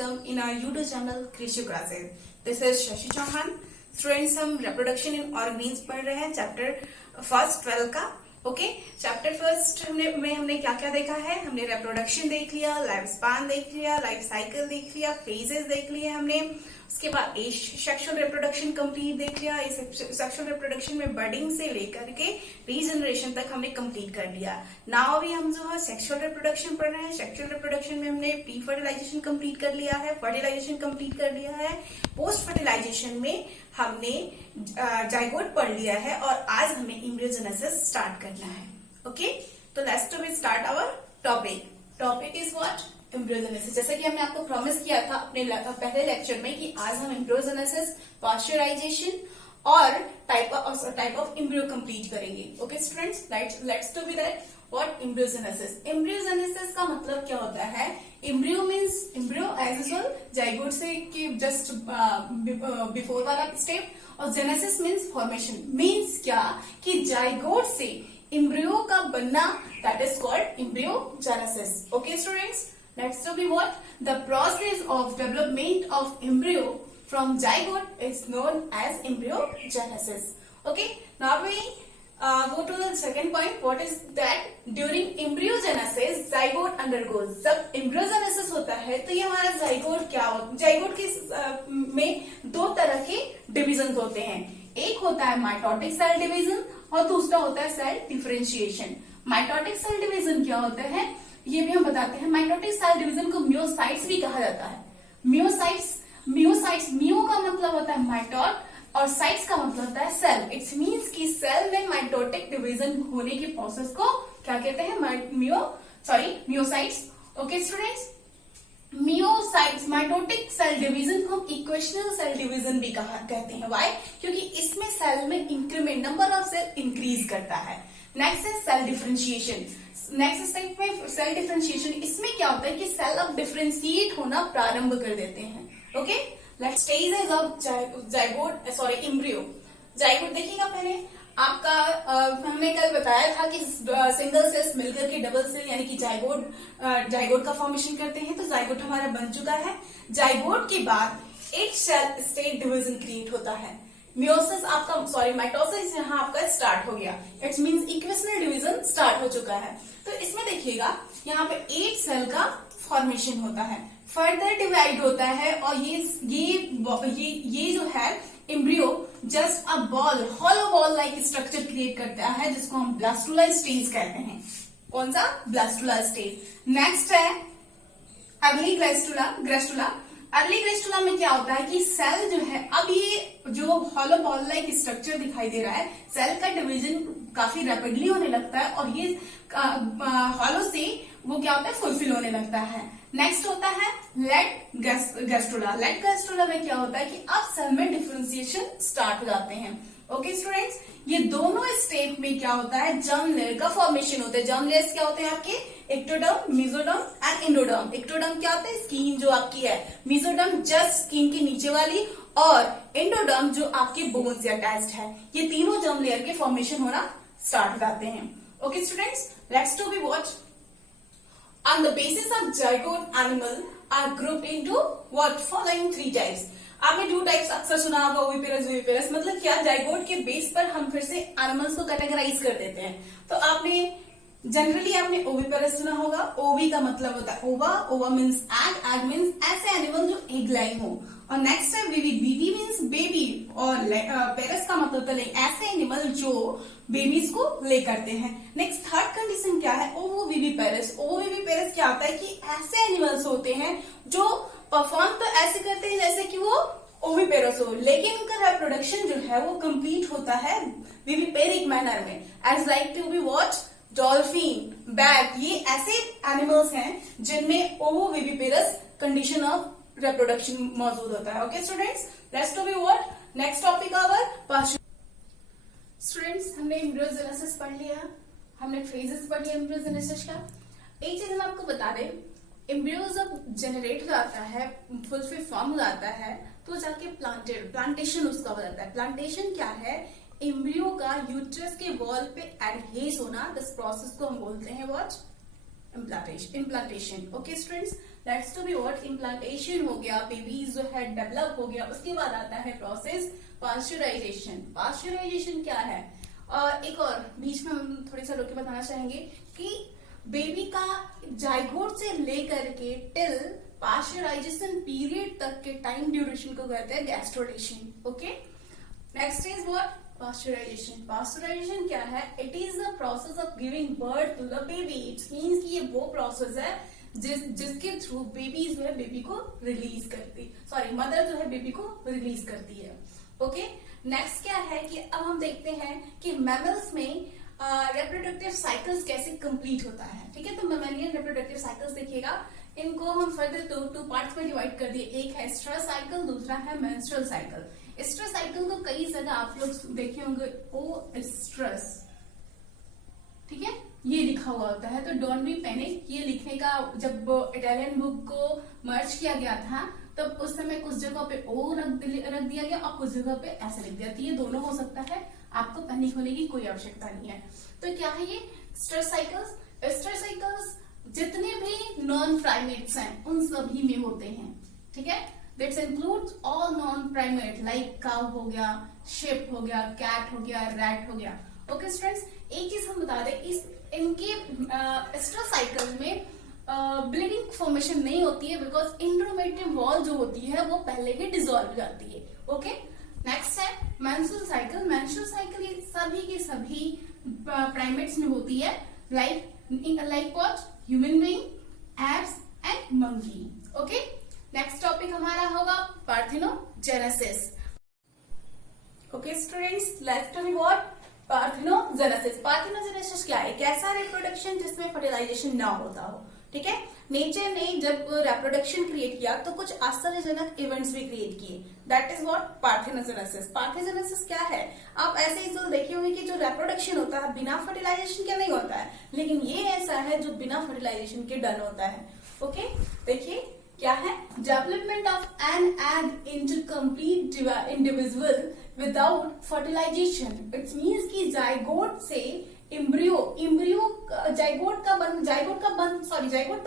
welcome in our YouTube channel Krishu Classes. This is Shashi Chauhan. Students, हम reproduction in organisms पढ़ रहे हैं chapter first 12 का. Okay, chapter first हमने क्या क्या देखा है. हमने रिप्रोडक्शन देख लिया, लाइफ स्पान देख लिया, लाइफ साइकिल देख लिया, फेजेस देख लिए हमने. उसके बाद सेक्सुअल रिप्रोडक्शन कंप्लीट देख लिया. इस सेक्सुअल रिप्रोडक्शन में बर्डिंग से लेकर के रीजनरेशन तक हमने कंप्लीट कर लिया. नाउ अभी हम जो है सेक्सुअल रिप्रोडक्शन पढ़ रहे हैं. सेक्सुअल रिप्रोडक्शन में हमने प्री फर्टिलाइजेशन कंप्लीट कर लिया है, फर्टिलाइजेशन कंप्लीट कर लिया है, पोस्ट फर्टिलाइजेशन में हमने जाइगोट पढ़ लिया है और आज हमें एम्ब्रियोजेनेसिस स्टार्ट करना है. ओके, तो let's to start our topic. Topic is what? Embryogenesis. जैसे कि हमने आपको प्रॉमिस किया था अपने पहले लेक्चर में कि आज हम एम्ब्रियोजेनेसिस, पास्चराइजेशन और टाइप ऑफ एम्ब्रियो कंप्लीट करेंगे. Okay students, let's to be that what embryogenesis. Embryogenesis का मतलब क्या होता है? Embryo means embryo as usual zygote से कि जस्ट बिफोर वाला स्टेप, और जेनेसिस मीन्स फॉर्मेशन. मीन्स क्या कि जाइगोट से एम्ब्रियो का बनना, that is called embryogenesis. Okay students, let's to be what? The process of development of embryo from zygote is known as embryogenesis. Okay, now we go to the second point. What is that? During embryogenesis zygote undergoes. जब embryogenesis होता है तो ये हमारा zygote क्या होता है? zygote के में दो तरह के डिविजन होते हैं. एक होता है माइटोटिक सेल डिवीजन और दूसरा होता है cell differentiation. Mitotic cell division क्या होता है ये भी हम बताते हैं. माइटोटिक सेल डिवीजन को मियोसाइट्स भी कहा जाता है. मियोसाइट्स मियो का मतलब होता है माइटोट और साइट्स का मतलब होता है सेल. इट्स मीन्स कि सेल में माइटोटिक डिवीजन होने के प्रोसेस को क्या कहते हैं? Myocytes. Okay students, myocytes mitotic cell division को हम इक्वेशनल सेल डिवीजन भी कहते हैं. व्हाई? क्योंकि इसमें सेल में increment, number of cell increase करता है. नेक्स्ट है सेल डिफरेंशिएशन. नेक्स्ट स्टेप में सेल डिफरेंशिएशन. इसमें क्या होता है कि सेल अब डिफरेंशिएट होना प्रारंभ कर देते हैं. Okay, let's stages of zygote embryo. Zygote देखिएगा पहले आपका हमने कल बताया था कि सिंगल सेल्स मिलकर के डबल सेल यानी कि जाइगोट का फॉर्मेशन करते हैं. तो जाइगोट हमारा बन चुका है. जाइगोट के बाद एक सेल स्टेट डिवीजन क्रिएट होता है. मियोसिस आपका माइटोसिस यहाँ आपका स्टार्ट हो गया. It's means equational division start हो चुका है. तो इसमें देखिएगा यहाँ पे एक सेल का फॉर्मेशन होता है, फर्दर डिवाइड होता है और ये जो है embryo just a ball, hollow ball like structure create करता है जिसको हम ब्लास्टुला स्टेज कहते हैं. कौन सा? Blastula stage. नेक्स्ट है अर्ली ग्रेस्टुला. अर्ली ग्रेस्टुला में क्या होता है कि सेल जो है, अब ये जो हॉलो बॉल लाइक स्ट्रक्चर दिखाई दे रहा है, सेल का डिवीजन काफी रैपिडली होने लगता है और ये हॉलो से वो क्या होता है? फुलफिल होने लगता है. नेक्स्ट होता है लेट गैस्ट्रुला. लेट गैस्ट्रुला में क्या होता है कि अब सेल में डिफरेंशिएशन स्टार्ट हो जाते हैं. ओके स्टूडेंट्स, ये दोनों स्टेप में क्या होता है? जर्म लेयर का फॉर्मेशन होता है. जर्म लेयर्स क्या होते हैं आपके? Ectoderm, mesoderm and endoderm. Ectoderm क्या होता है? स्किन जो आपकी है. मेसोडर्म जस्ट स्किन के नीचे वाली और एंडोडर्म जो आपके बोन से अटैच्ड है. ये तीनों जर्म लेयर के फॉर्मेशन होना स्टार्ट हो जाते हैं. Okay students, let's to be watch on the basis of zygote animal are grouped into what? Following three types. आपने टू टाइप्स अक्सर सुना होगा, ओविपेरस, विविपेरस. मतलब क्या? जाइगोट के बेस पर हम फिर से एनिमल्स को कैटेगराइज कर देते हैं. तो जनरली आपने ओविपेरस सुना होगा. ओवी का मतलब होता है ओवा. ओवा मीन्स एग मीन्स ऐसे एनिमल जो एग लाइंग हो. और नेक्स्ट है विवी. विवी मीन्स बेबी और पेरस का मतलब होता है ऐसे एनिमल जो बेबीज को ले करते हैं. नेक्स्ट थर्ड कंडीशन क्या है? ओवो विविपेरस. ओवो विविपेरस क्या होता है कि ऐसे एनिमल्स होते हैं जो परफॉर्म तो ऐसे करते हैं जैसे कि वो ओविपेरस हो, लेकिन उनका रिप्रोडक्शन जो है वो कंप्लीट होता है विविपेरिक मैनर में. As like to be what? Dolphin, bat. ये ऐसे एनिमल्स हैं जिनमें ovo viviparous condition of reproduction मौजूद होता है. Okay students, let's to be what? Next topic our partial. Students, हमने एम्ब्रियोजेनेसिस पढ़ लिया, हमने फेजेस पढ़ लिया एम्ब्रियोजेनेसिस का. एक चीज हम आपको बता दें, एम्ब्रियो जब जनरेट हो जाता है, फुलफिल फॉर्म हो जाता है, तो जाके प्लांटेशन उसका हो जाता है. प्लांटेशन क्या है? एम्ब्रियो का यूट्रस के वॉल पे एडहेज होना. दिस प्रोसेस को हम बोलते हैं what? Implantation. Okay students, let's to be what implantation हो गया, बेबीज जो है डेवलप हो गया, उसके बाद आता है प्रोसेस पास्चराइजेशन। पास्चराइजेशन क्या है? और एक और बीच में हम थोड़ी सा रोक के बताना चाहेंगे कि बेबी का जाइगोट से लेकर के टिल पास्चराइजेशन पीरियड तक के टाइम ड्यूरेशन को कहते हैं gastrulation. Okay, next is what pasteurization. Pasteurization क्या है? It is the process of giving birth to the baby. It's means कि ये वो प्रोसेस है जिसके थ्रू बेबी जो है बेबी को रिलीज करती, सॉरी मदर जो है बेबी को रिलीज करती है। ओके, नेक्स्ट क्या है कि अब हम देखते हैं कि मैमल्स में रिप्रोडक्टिव साइकिल्स कैसे कंप्लीट होता है। ठीक है, तो मैमेलियन रिप्रोडक्टिव साइकिल्स देखिएगा, इनको हम फर्दर टू पार्ट्स में डिवाइड कर दिए। एक है स्ट्रेस साइकिल, दूसरा है मेंस्ट्रुअल साइकिल। स्ट्रेस साइकिल तो कई जगह आप लोग देखे होंगे, ओ स्ट्रेस, ठीक है, ये लिखा हुआ होता है, तो डोंट बी पैनिक। ये लिखने का जब इटालियन बुक को मर्ज किया गया था तब उस समय कुछ जगह पे ओ रख दिया गया और कुछ जगह पे ऐसे लिख दिया, तो ये दोनों हो सकता है, आपको पैनिक होने की कोई आवश्यकता नहीं है। तो क्या है ये स्ट्रेस साइकिल्स? स्ट्रेस साइकिल्स जितने भी नॉन प्राइमेट्स हैं उन सभी में होते हैं। ठीक है, that's includes all non primate like cow हो गया, शिप हो गया, कैट हो गया, रैट हो गया। ओके स्टूडेंट्स, एक चीज हम बता दें, इनके स्ट्रेस साइकिल में ब्लीडिंग फॉर्मेशन नहीं होती है बिकॉज इंट्रोमेट्रियम वॉल जो होती है वो पहले ही डिसॉल्व हो जाती है। ओके, नेक्स्ट है मेंस्ट्रुअल साइकिल। मेंस्ट्रुअल साइकिल ये सभी के सभी प्राइमेट्स में होती है, like what human being, apes and monkey. Okay, next topic हमारा होगा parthenogenesis. Okay students, let's to be what parthenogenesis. Parthenogenesis क्या है? एक ऐसा रिप्रोडक्शन जिसमें फर्टिलाइजेशन ना होता हो। ठीक है, नेचर ने जब रिप्रोडक्शन क्रिएट किया तो कुछ आश्चर्यजनक इवेंट्स भी क्रिएट किए, that is what parthenogenesis. Parthenogenesis क्या है? आप ऐसे ही देखे होंगे कि जो रिप्रोडक्शन होता है बिना फर्टिलाइजेशन के नहीं होता है, लेकिन ये ऐसा है जो बिना फर्टिलाइजेशन के डन होता है। ओके, देखिए क्या है? Development of an egg into complete individual without fertilization. It's means कि जाइगोट से इम्ब्रियो जाइगोट तो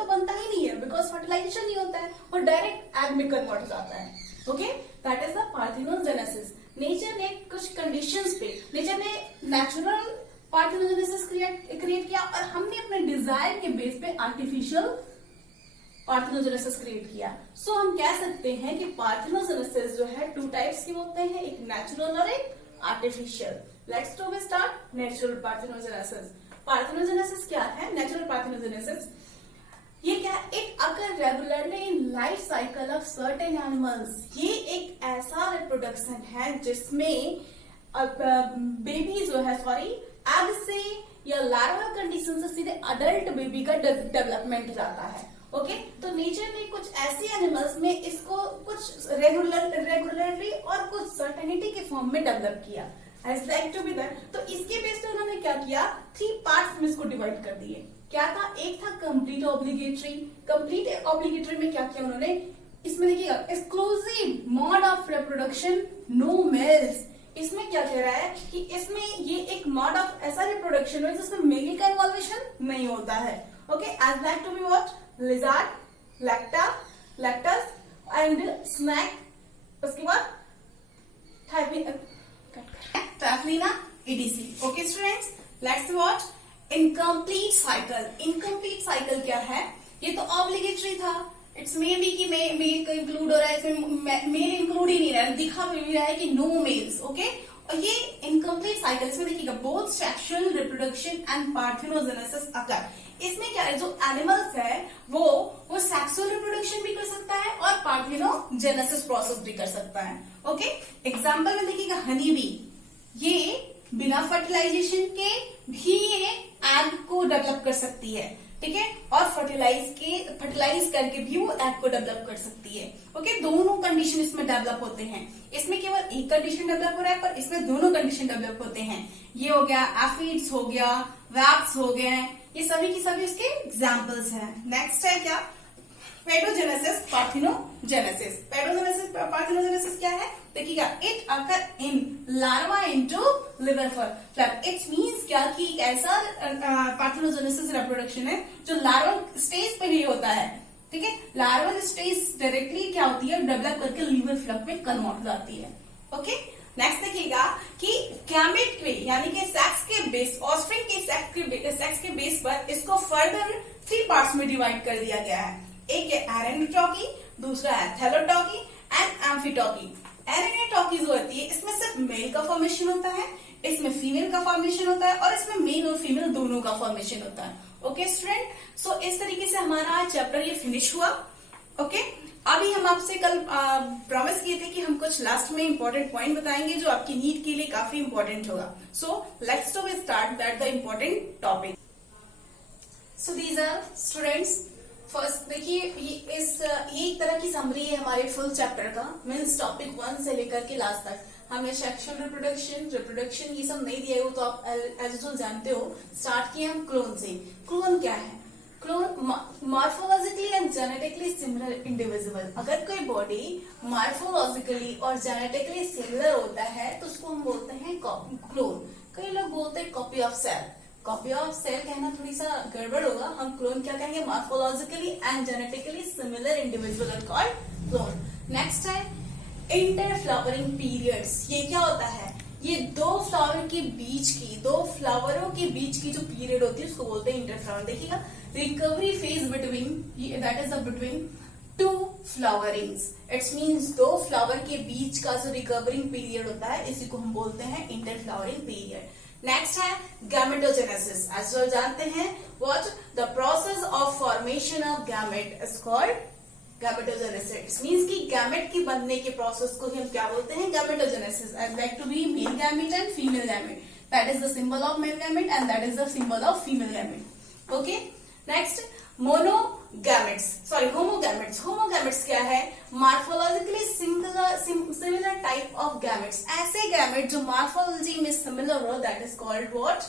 बनता ही नहीं है बिकॉज फर्टिलाइजेशन नहीं होता है, और डायरेक्ट एग में कन्वर्ट हो जाता है। Okay, that is the parthenogenesis. Nature ने कुछ कंडीशंस पे, नेचर ने नेचुरल पार्थेनोजेनेसिस क्रिएट किया और हमने अपने डिजायर के बेस पे आर्टिफिशियल पार्थेनोजेनेसिस क्रिएट किया। सो हम कह सकते हैं कि पार्थेनोजेनेसिस जो है टू टाइप्स के होते हैं, एक नेचुरल और एक artificial. Let's to start natural parthenogenesis. Parthenogenesis क्या है? नेचुरल पार्थेनोजेनेसिस ये क्या है? It occur regularly in life cycle of certain animals. ये एक ऐसा रिप्रोडक्शन है जिसमें बेबी जो है एग से या लार्वल कंडीशन से सीधे अडल्ट बेबी का डेवलपमेंट जाता है। ओके, तो नेचर ने कुछ ऐसे एनिमल्स में इसको कुछ रेगुलरली और कुछ सर्टेनिटी के फॉर्म में डेवलप किया, as like to be that. तो इसके बेस पे उन्होंने क्या किया? 3 पार्ट्स में इसको डिवाइड कर दिए। क्या था? एक था कंप्लीट ऑब्लिगेटरी। कंप्लीट ऑब्लिगेटरी में क्या किया उन्होंने? इसमें देखिएगा, exclusive mode of reproduction, no males. इसमें क्या कह रहा है कि इसमें ये एक मोड ऑफ ऐसा रिप्रोडक्शन है जिसमें मेल का इन्वॉल्वेशन नहीं होता है। Okay, as like to be what lizard, लैक्टस एंड स्नैक, उसके बाद ट्रैफलिना एडीसी। Okay students, let's watch incomplete cycle. Incomplete cycle क्या है? ये तो ऑब्लिगेटरी था, इट्स मे बी कि मेल का इंक्लूड हो रहा है, इसमें मेल इंक्लूड ही नहीं रहा है, दिखा भी रहा है कि नो मेल्स। ओके, और ये इनकम्प्लीट साइकिल इसमें देखिएगा both sexual reproduction and parthenogenesis occur. इसमें क्या है? जो एनिमल्स है वो सेक्सुअल रिप्रोडक्शन भी कर सकता है और पार्थेनोजेनेसिस प्रोसेस भी कर सकता है। ओके, एग्जाम्पल में देखिएगा हनी बी, ये बिना फर्टिलाइजेशन के भी ये एग को डेवलप कर सकती है। ठीक है, और फर्टिलाइज करके भी वो एग को डेवलप कर सकती है। ओके, दोनों कंडीशन इसमें डेवलप होते हैं। इसमें केवल एक कंडीशन डेवलप हो रहा है पर इसमें दोनों कंडीशन डेवलप होते हैं। ये हो गया एफिड्स हो गया, वैप्स हो गए, ये सभी की सभी इसके एग्जाम्पल्स हैं। नेक्स्ट है क्या? Paedogenesis, parthenogenesis. पेडोजेनेसिस, पार्थिनोजेनेसिस क्या है देखिएगा, it occur in larva into liver flap. It means क्या कि एक ऐसा पार्थिनोजेनेसिस रिप्रोडक्शन है जो लार्वल स्टेज पे ही होता है, ठीक है। लार्वल स्टेज डायरेक्टली क्या होती है, डेवलप करके लिवर फ्लैप में कन्वर्ट हो जाती है। ओके, नेक्स्ट देखिएगा कि गैमेट के यानी कि सेक्स के बेस, ऑफस्प्रिंग के सेक्स के बेस पर इसको फर्दर 3 पार्ट्स में डिवाइड कर दिया गया है। एक है एरेनिटॉकी, दूसरा है थैलोटॉकी एंड एम्फीटॉकी। एरेनिटॉकी जो होती है इसमें सिर्फ मेल का फॉर्मेशन होता है, इसमें फीमेल का फॉर्मेशन होता है और इसमें मेल और फीमेल दोनों का फॉर्मेशन होता है। ओके स्टूडेंट, सो इस तरीके से हमारा चैप्टर ये फिनिश हुआ। ओके, अभी हम आपसे कल प्रॉमिस किए थे कि हम कुछ लास्ट में इंपॉर्टेंट पॉइंट बताएंगे जो आपकी नीट के लिए काफी इंपॉर्टेंट होगा। So let's to start that the important topic. So these are students, first देखिए ये एक तरह की समरी है हमारे फुल चैप्टर का, मीन्स टॉपिक 1 से लेकर के लास्ट तक। हमें सेक्सुअल रिप्रोडक्शन ये सब नहीं दिया, वो तो आप एज यूजुअल जानते हो। स्टार्ट किए हम क्लोन से। क्लोन क्या है? Clone morphologically and genetically similar individual. अगर कोई बॉडी मॉर्फोलॉजिकली और जेनेटिकली सिमिलर होता है तो उसको हम बोलते हैं क्लोन। कई लोग बोलते हैं copy of cell. Copy of cell कहना थोड़ी सा गड़बड़ होगा, हम क्लोन क्या कहेंगे, morphologically and genetically similar individual are called clone. Next है इंटरफ्लावरिंग पीरियड्स। ये क्या होता है, ये दो फ्लावरों के बीच की जो पीरियड होती है उसको बोलते हैं इंटरफ्लावर। देखिएगा, recovery phase between, that is between 2 flowerings. It's means 2 flower के बीच का जो रिकवरिंग पीरियड होता है इसी को हम बोलते हैं इंटरफ्लावरिंग पीरियड। नेक्स्ट है गैमेटोजेनेसिस। एज वेल जानते हैं what the process of formation of gamete is called gametogenesis. Means कि गैमेट के बनने के प्रोसेस को ही हम क्या बोलते हैं, gametogenesis. As like to be male gamete and female gamete, that is the symbol of male gamete and that is the symbol of female gamete. Okay, next monogametes, sorry homogametes. Homogametes क्या है, morphologically similar type of gametes. ऐसे gamete जो morphology में similar हो, that is called what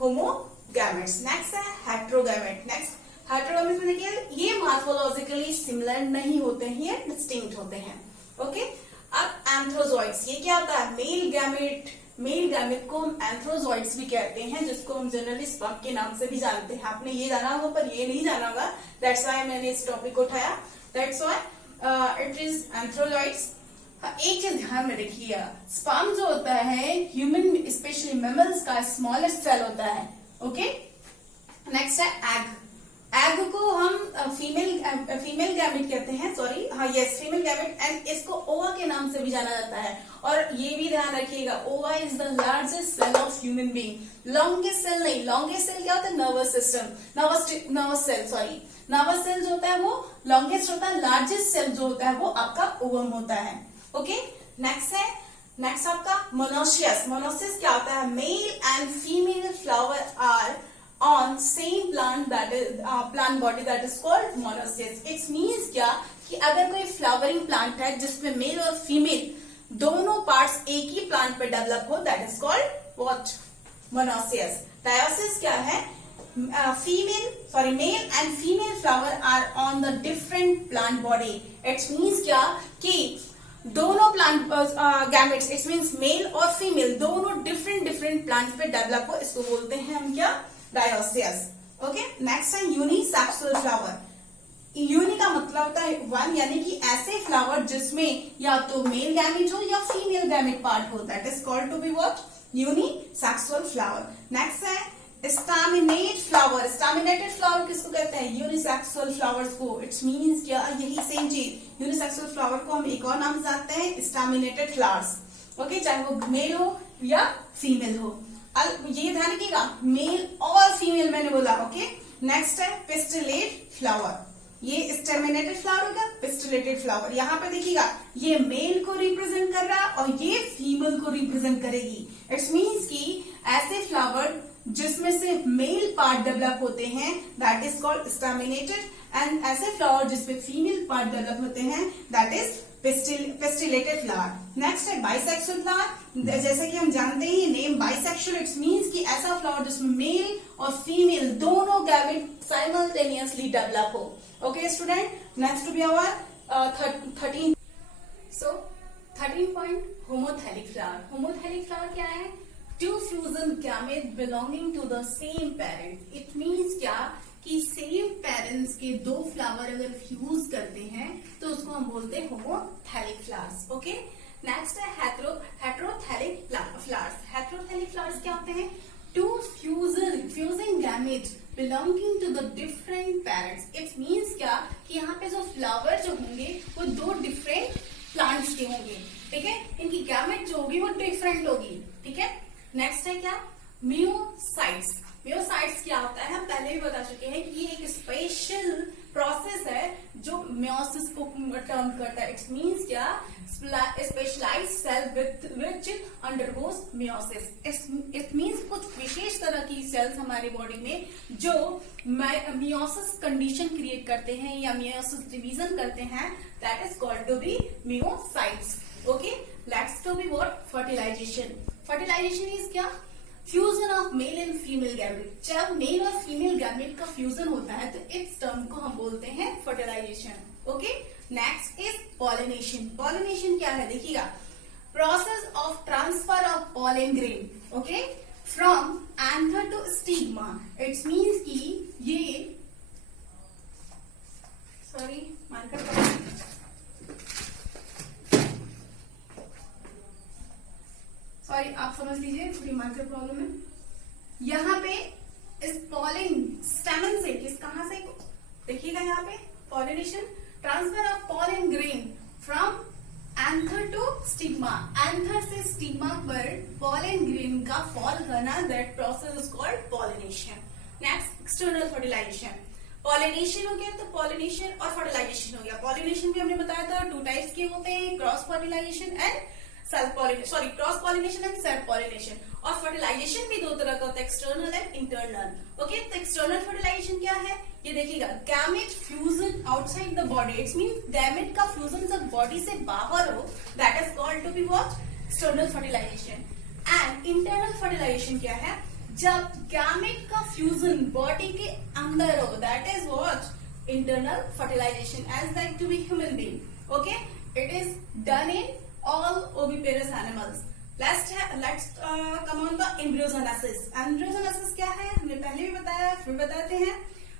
homogametes. Next है heterogamete. Next हेट्रोगैमेट में देखिए ये मॉर्फोलॉजिकली सिमिलर नहीं होते हैं, ये डिस्टिंक्ट होते हैं। ओके, अब एंथ्रोजॉइड्स, ये क्या होता है, मेल गैमेट को हम एंथ्रोजॉइड्स भी कहते हैं, जिसको हम जनरली स्पर्म के नाम से भी जानते हैं। आपने ये जाना होगा पर ये नहीं जाना होगा, दैट्स व्हाई मैंने इस टॉपिक को उठाया, that's why it is antherozoids. एक चीज ध्यान में रखिए, स्पर्म जो होता है ह्यूमन स्पेशली मैमल्स का स्मॉलेस्ट सेल होता है। ओके, नेक्स्ट है एग। एग को हम फीमेल गैमेट कहते हैं, सॉरी हाँ यस फीमेल गैमेट, एंड इसको ओवा के नाम से भी जाना जाता है। और ये भी ध्यान रखिएगा, ova is the largest cell of human being. Longest cell नहीं, लॉन्गेस्ट सेल क्या होता है, nervous system, nervous cell, sorry nervous cell जो होता है वो लॉन्गेस्ट होता है। लार्जेस्ट सेल जो होता है वो आपका ओवम होता है। ओके, नेक्स्ट आपका मोनोसियस। मोनोसियस क्या होता है, male and female flower are on same plant, that is plant body, that is called monoecious. It means क्या कि अगर कोई फ्लावरिंग प्लांट है जिसमें मेल और फीमेल दोनों पार्ट्स एक ही प्लांट पे डेवलप हो, that is called what, monoecious. Dioecious क्या है, male and female flower are on the different plant body. It's means क्या कि दोनों plant gametes, it means male और फीमेल दोनों डिफरेंट प्लांट पे डेवलप हो, इसको बोलते हैं हम क्या, डायोसियस। ओके, नेक्स्ट है यूनिसेक्सुअल फ्लावर। यूनि का मतलब होता है 1, यानी कि ऐसे फ्लावर जिसमें या तो मेल गैमेट हो या फीमेल गैमेट पार्ट हो, that is called to be what, unisexual flower. Next है स्टैमिनेट फ्लावर। स्टैमिनेटेड फ्लावर किसको कहते हैं, यूनिसेक्सुअल फ्लावर्स को। इट्स मीन्स क्या, यही सेम चीज, यूनिसेक्सुअल फ्लावर को हम एक और नाम से जानते हैं स्टैमिनेटेड फ्लावर्स। ओके, चाहे वो मेल हो या फीमेल हो, ये ध्यान रखिएगा, मेल और फीमेल मैंने बोला। ओके, नेक्स्ट है पिस्टिलेट फ्लावर। ये स्टेमिनेटेड फ्लावर होगा, पिस्टिलेटेड फ्लावर। यहाँ पे देखिएगा ये मेल को रिप्रेजेंट कर रहा है और ये फीमेल को रिप्रेजेंट करेगी। इट्स मीन्स कि ऐसे फ्लावर जिसमें से मेल पार्ट डेवलप होते हैं, दैट इज कॉल्ड स्टेमिनेटेड, एंड ऐसे फ्लावर जिसमें फीमेल पार्ट डेवलप होते हैं दैट इज पेस्टिलेटेड फ्लावर। नेक्स्ट है बाइसेक्सुअल फ्लावर। जैसे कि हम जानते हैं नेम बाइसेक्सुअल इट्स मीन्स कि ऐसा फ्लावर जिसमें मेल और फीमेल दोनों गैमेट साइमल्टेनियसली डेवलप हो। Okay student, next be our 13। So 13 point homothallic flower. Homothallic flower क्या है? Two fusion gamete belonging to the same parent. It means क्या कि सेम पेरेंट्स के दो फ्लावर अगर फ्यूज करते हैं तो उसको हम बोलते हैं होमोथैलिक फ्लावर्स। ओके, नेक्स्ट है हेटेरोथैलिक फ्लावर्स। हेटेरोथैलिक फ्लावर्स क्या होते हैं? Two fusing gamete belonging to the different parents. It means क्या कि यहाँ पे जो फ्लावर जो होंगे वो दो डिफरेंट प्लांट्स के होंगे, ठीक है, इनकी गैमेट जो होगी वो डिफरेंट होगी, ठीक है। नेक्स्ट है क्या? मियोसाइट्स। मियोसाइट्स क्या होता है? हम पहले भी बता चुके हैं कि ये एक स्पेशल प्रोसेस है जो मियोसिस को टर्न करता है। इट मीन्स क्या? Specialized cell which undergoes meiosis. It means कुछ विशेष तरह की सेल्स हमारी बॉडी में जो मियोसिस कंडीशन क्रिएट करते हैं या मियोसिस डिवीजन करते हैं, that is called to be meiocytes. Okay, let's to be what? Fertilization. Fertilization is क्या? Fusion of male and female gamete. जब मेल और फीमेल गैमेट का फ्यूजन होता है तो इस टर्म को हम बोलते हैं fertilization. Okay, next is pollination. Pollination क्या है? देखिएगा, process of transfer of pollen grain, okay, from anther to stigma. It's means कि ये मार्कर सॉरी आप समझ लीजिए, थोड़ी मार्कर प्रॉब्लम है। यहाँ पे इस पॉलिन स्टेमन से कहां से देखिएगा, यहाँ पे pollination transfer of pollen grain from anther to stigma. Anther से स्टिग्मा पर पॉलिन ग्रेन का फॉल करना, that process is called pollination. Next, external fertilization. Pollination हो गया तो पॉलिनेशन और फर्टिलाइजेशन हो गया। पॉलिनेशन भी हमने बताया था टू टाइप्स के होते हैं, cross pollinization and self pollination, sorry cross pollination and self pollination. और फर्टिलाइजेशन भी दो तरह का होता है, एक्सटर्नल एंड इंटरनल। ओके, तो एक्सटर्नल फर्टिलाइजेशन क्या है? ये देखिएगा, gamete fusion outside the body. It's mean gamete का फ्यूजन जब बॉडी से बाहर हो, that is called to be what? External fertilization. And internal fertilization क्या है? जब गैमेट का फ्यूजन बॉडी के अंदर हो, that is what? Internal fertilization, as like to be human being. Okay, it is done in all oviparous animals. Let's come on the embryogenesis. Embryogenesis क्या है? हमने पहले भी बताया, फिर बताते हैं।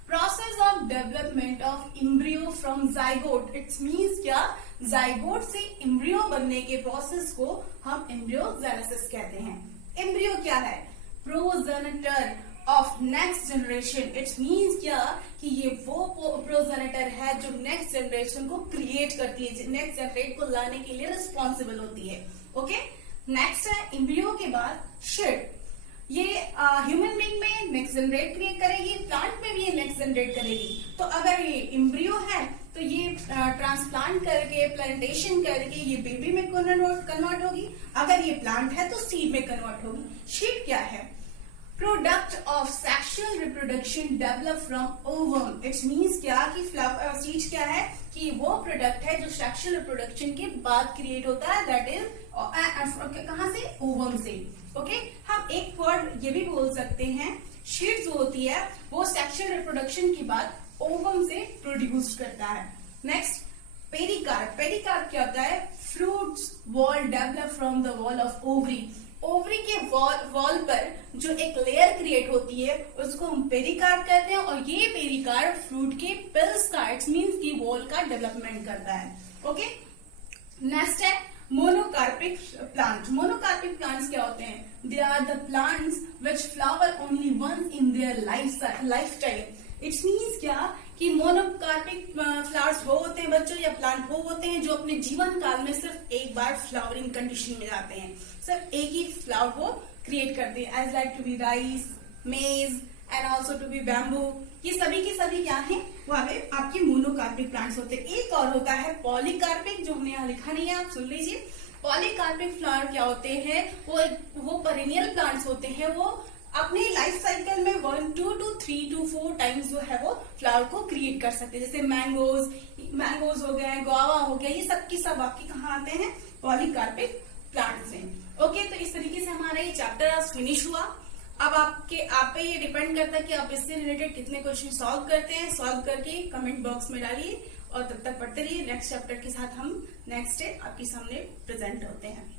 Process of development of embryo from zygote. It means क्या? zygote से embryo बनने के प्रोसेस को हम embryogenesis कहते हैं। embryo क्या है? progenitor of next generation. It's means क्या कि ये वो प्रोजेनेटर है जो नेक्स्ट जनरेशन को क्रिएट करती है, नेक्स्ट जनरेट को लाने के लिए रिस्पॉन्सिबल होती है। ओके, नेक्स्ट है एम्ब्रियो के बाद शिट। ये ह्यूमन बीइंग में नेक्स्ट जनरेट क्रिएट करेगी, प्लांट में भी ये नेक्स्ट जनरेट करेगी। तो अगर ये एम्ब्रियो है तो ये ट्रांसप्लांट करके प्लांटेशन करके ये बेबी में कन्वर्ट होगी। अगर ये प्लांट है तो सीड में कन्वर्ट होगी। शीट क्या है? Product of sexual reproduction develop from ovum. It's means क्या कि सीड क्या है कि वो प्रोडक्ट है जो सेक्सुअल रिप्रोडक्शन के बाद क्रिएट होता है, दैट इज कहां से? ओवम से। ओके, हम एक वर्ड ये भी बोल सकते हैं, शीट जो होती है वो सेक्सुअल रिप्रोडक्शन के बाद ओवम से प्रोड्यूस करता है। Next, pericarp. पेरिकार्प क्या होता है? Fruits wall develop from the wall of ovary. Ovary के वॉल पर जो एक लेयर क्रिएट होती है उसको हम पेरिकार्प कहते हैं, और ये पेरिकार्प फ्रूट के पिल्स का, इट्स मीन्स की वॉल का डेवलपमेंट करता है। ओके, नेक्स्ट है मोनोकार्पिक प्लांट। मोनोकार्पिक प्लांट्स क्या होते हैं? They are the plants which flower only once in their life time. It's means क्या कि मोनोकार्पिक फ्लावर्स वो होते हैं बच्चों, या प्लांट वो होते हैं जो अपने जीवन काल में सिर्फ एक बार फ्लावरिंग कंडीशन में जाते हैं, सिर्फ एक ही फ्लावर वो क्रिएट करते हैं, as like to be rice, maize and also to be bamboo. ये सभी के सभी क्या है? वो आपके मोनोकार्पिक प्लांट्स होते हैं। एक और होता है पॉलीकार्पिक, जो हमने यहाँ लिखा नहीं है, आप सुन लीजिए। पॉलीकार्पिक फ्लावर क्या होते हैं? वो पेरेनियल प्लांट्स होते हैं, वो अपने लाइफ साइकिल में 1 to 3 to 4 टाइम्स जो है वो फ्लावर को क्रिएट कर सकते हैं। जैसे मैंगोज हो गए, गुआवा हो गया, ये सब की सब आपके कहाँ आते हैं, पॉलीकार्पिक प्लांट्स में। ओके, तो इस तरीके से हमारा ये चैप्टर आज फिनिश हुआ। अब आप पे ये डिपेंड करता है कि आप इससे रिलेटेड कितने क्वेश्चन सॉल्व करते हैं। सॉल्व करके कमेंट बॉक्स में डालिए और तब तक पढ़ते रहिए। नेक्स्ट चैप्टर के साथ हम नेक्स्ट डे आपके सामने प्रेजेंट होते हैं।